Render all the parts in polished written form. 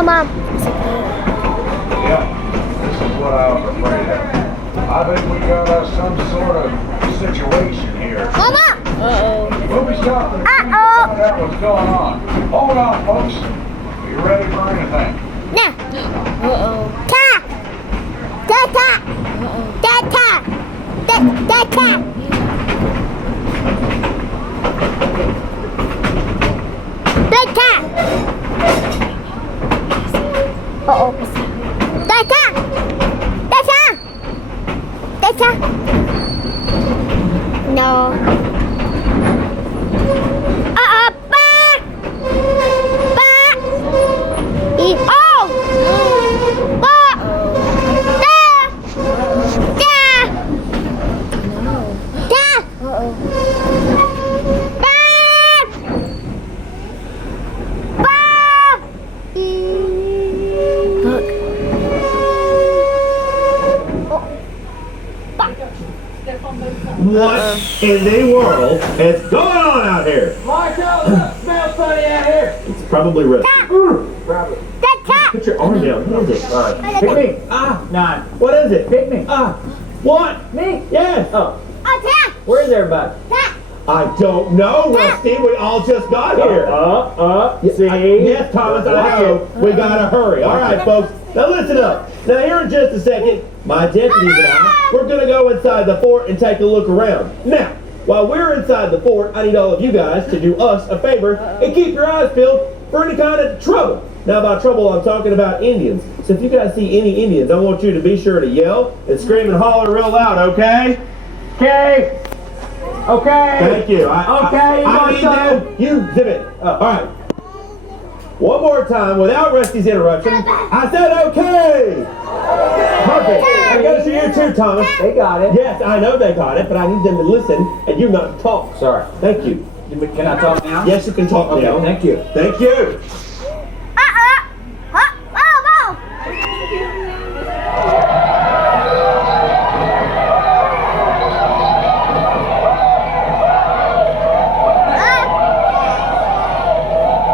Mom. Yeah, this is what I was afraid of. I think we got some sort of situation here. Mama. We'll be stopping to find out what's going on. Hold on, folks. Are you ready for anything? Nè. Ta. Ta ta. Ta ta. Ta ta ta. Ta ta. Ta ta. Ta ta. Ta ta. No. Ba. Ba. E. Oh. Ba. Da. Da. Da. Ba. Ba. Look. What in the world is going on out here? Marshall, it smells funny out here. It's probably Rusty. Probably. Ta ta. Put your arm down. What is it? Pick me. Nine. What is it? Pick me. What? Me? Yes. Oh, Oh, ta. where's everybody? Ta. I don't know, Rusty. We all just got here. See? Yes, Thomas, I know. We gotta hurry. All right, folks. Now listen up. Now here in just a second, my deputies and I, we're gonna go inside the fort and take a look around. Now, while we're inside the fort, I need all of you guys to do us a favor and keep your eyes peeled for any kind of trouble. Now by trouble, I'm talking about Indians. So if you guys see any Indians, I want you to be sure to yell and scream and holler real loud, okay? Okay. Okay. Thank you. Okay, I need Marshall. them. You zip it. All right. One more time without Rusty's interruption. I said okay. Perfect. I got it to you too, Thomas. They got it. Yes, I know they got it, but I need them to listen and you not to talk. Sorry. Thank you. Can I talk now? Yes, you can talk Okay, now. thank you. Thank you.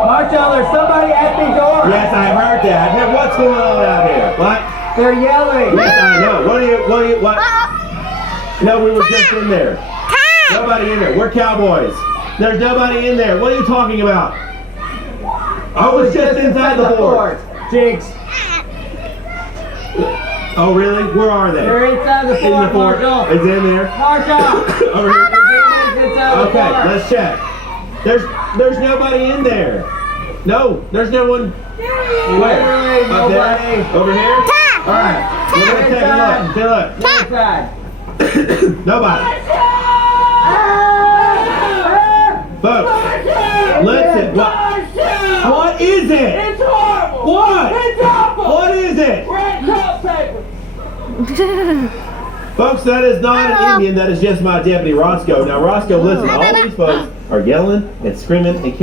Marshall, there's somebody at the door. Yes, I heard that. Hey, what's going on out here? What? They're yelling. Yes, I know. What? No, we were just in there. Nobody in there. We're cowboys. There's nobody in there. What are you talking about? I was just inside the fort. Jigs. Oh, really? Where are they? They're inside the fort, In the fort. Marshall. Is it in there? Marshall. Over here. There's inside the Okay, fort. let's check. There's nobody in there. No, there's no one. Where? Literally Up nobody. there? Over here? All right. We're gonna take a look. Take a look. Inside. Nobody. Folks, listen. What is it? It's horrible. What? It's awful. What is it? Red toilet paper. Folks, that is not an Indian. That is just my deputy, Roscoe. Now, Roscoe, listen. All these folks are yelling and screaming and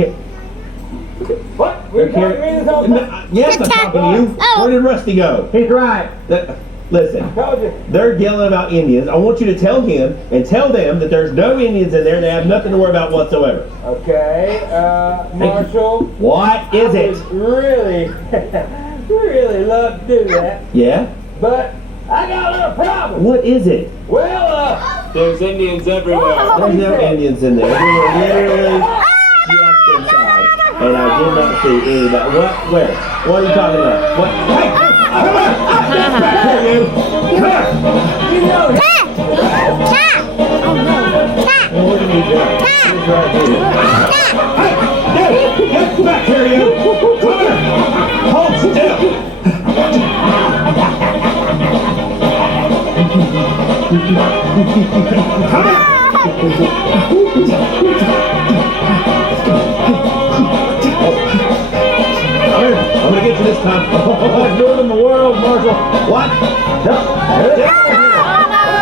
What? We're talking this whole time. Yes, I'm talking to you. Where did Rusty go? He's right. Listen. Told you. They're yelling about Indians. I want you to tell him and tell them that there's no Indians in there. They have nothing to worry about whatsoever. Okay, Marshall. What is it? Really, really love to do that, Yeah? but I got a little problem. What is it? Well, there's Indians everywhere. There's no Indians in there. We were literally just inside. And I did not see anybody. What? Where? What are you talking about? What? Hey! Come on! Back here, you! Come on! You know it. What are you doing? He's right here. Hey! Get back here, you! Come here! Hold still! Come here! I'm gonna get you this time. What's doing in the world, Marshall? What? No. What is it?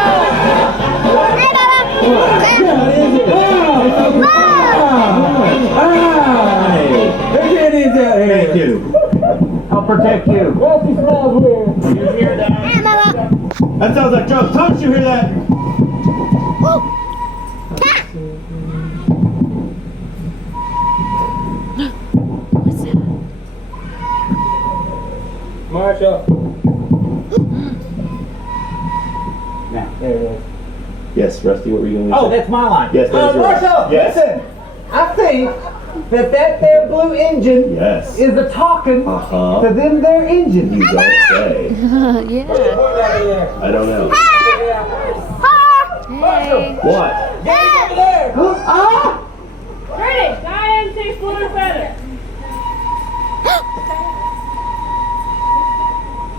There's Indians out here. Thank you. I'll protect you. Well, he smells weird. You hear that? That sounds like drugs. Thomas, you hear that? Marshall. Now, there it is. Yes, Rusty, what were you going to Oh, say? that's my line. Yes, that's yours. Marshall, Yes. listen. I think that there blue engine Yes. is a talking Uh-huh. to them their engine. You don't say. Yeah. I don't know. Hey. What? Ah! Ready? Diane takes blue feather.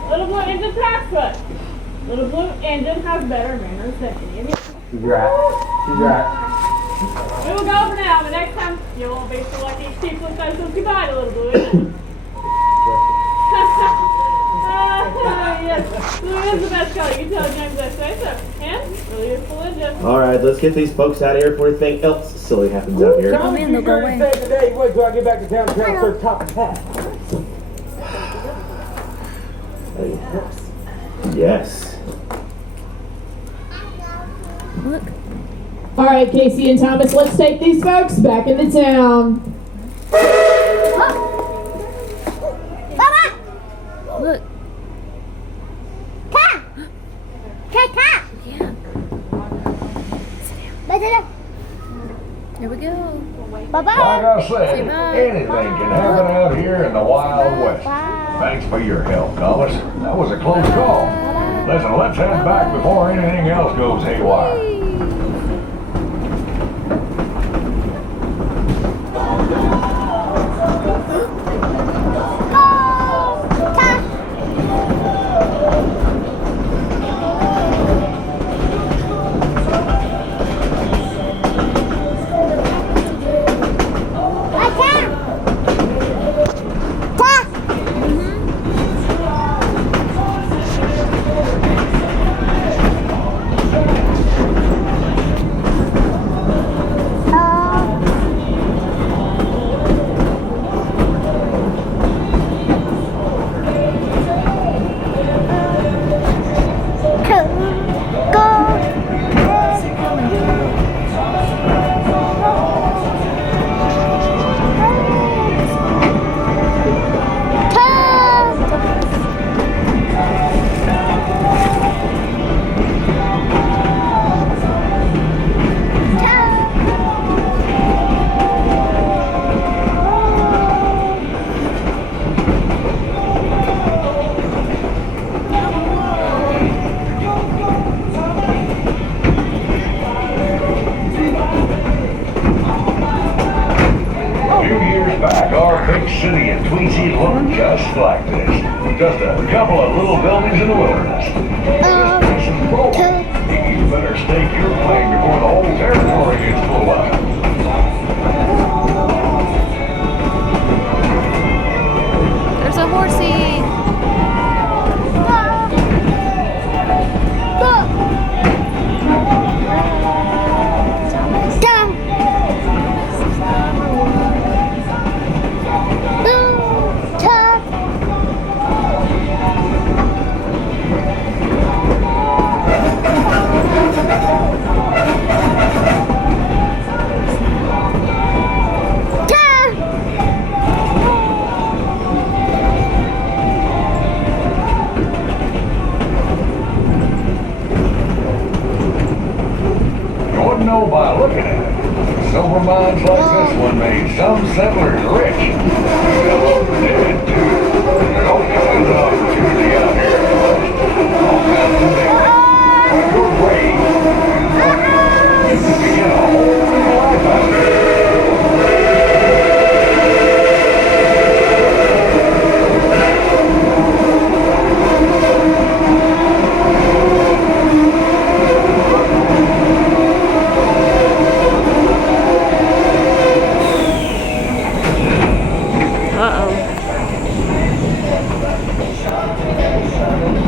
Little blue engine tax foot. Little blue engine has better manners than any of you. She's right. She's right. We will go for now, but next time you won't be so lucky. People say some goodbye to little blue engine. Yes, blue is the best color. You tell James I say so. And really useful engine. All right, let's get these folks out of here before anything else silly happens out here. Come in, they'll go away. Today, wait till I get back to town and serve top and hat. Yes. Look. All right, Casey and Thomas, let's take these folks back into town. Baba! Look. Cat! Cat! Yeah. Sit down. Here we go. Bye-bye. Like I said, Say bye. anything can happen out here in the Wild West. Thanks for your help, Thomas. That was a close call. Listen, let's head back before anything else goes haywire. City in Tweetsie looked just like this. Just a couple of little buildings in the wilderness. You better stake your claim before the whole territory gets full up. There's a horsey. Know by looking at it. Silver mines like this one made some settlers rich. Fellows dead too. There's all kinds of opportunity out here in the West. All kinds of things. Your way. You can begin a whole new life out there.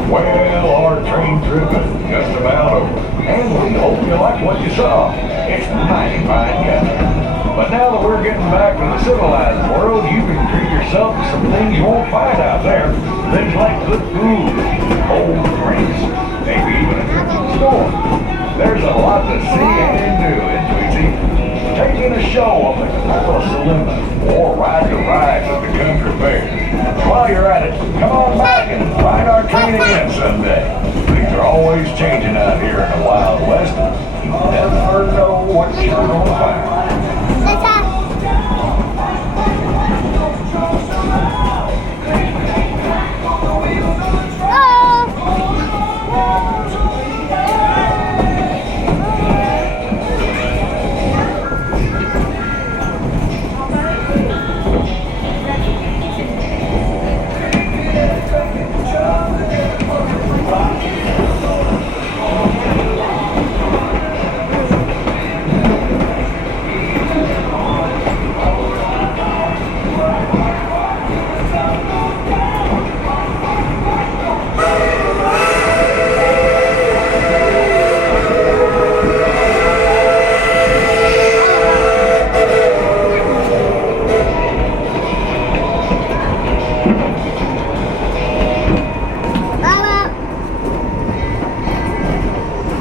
Well, our train trip is just about over. And we hope you like what you saw. It's mighty fine country. But now that we're getting back to the civilized world, you can treat yourself to some things you won't find out there. Things like good food, cold drinks, maybe even a trip to the store. There's a lot to see and do in Tweetsie. Take in a show up at the Palace Saloon or ride the rides at the country fair. While you're at it, come on back and in someday. Things are always changing out here in the Wild West. You never know what you're gonna find. Tata.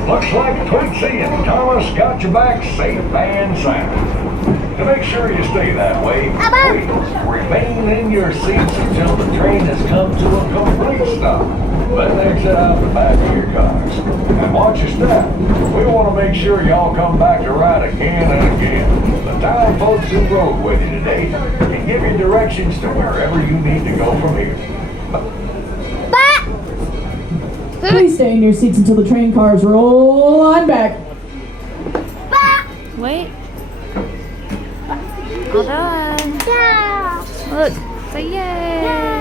Looks like Tweetsie and Thomas got you back safe and sound. To make sure you stay that way, please remain in your seats until the train has come to a complete stop. Then exit out the back of your cars. And watch your step. We want to make sure y'all come back to ride again and again. The town folks who rode with you today can give you directions to wherever you need to go from here. Please stay in your seats until the train cars roll on back. Wait. Hold on. Yeah. Look. Say yay.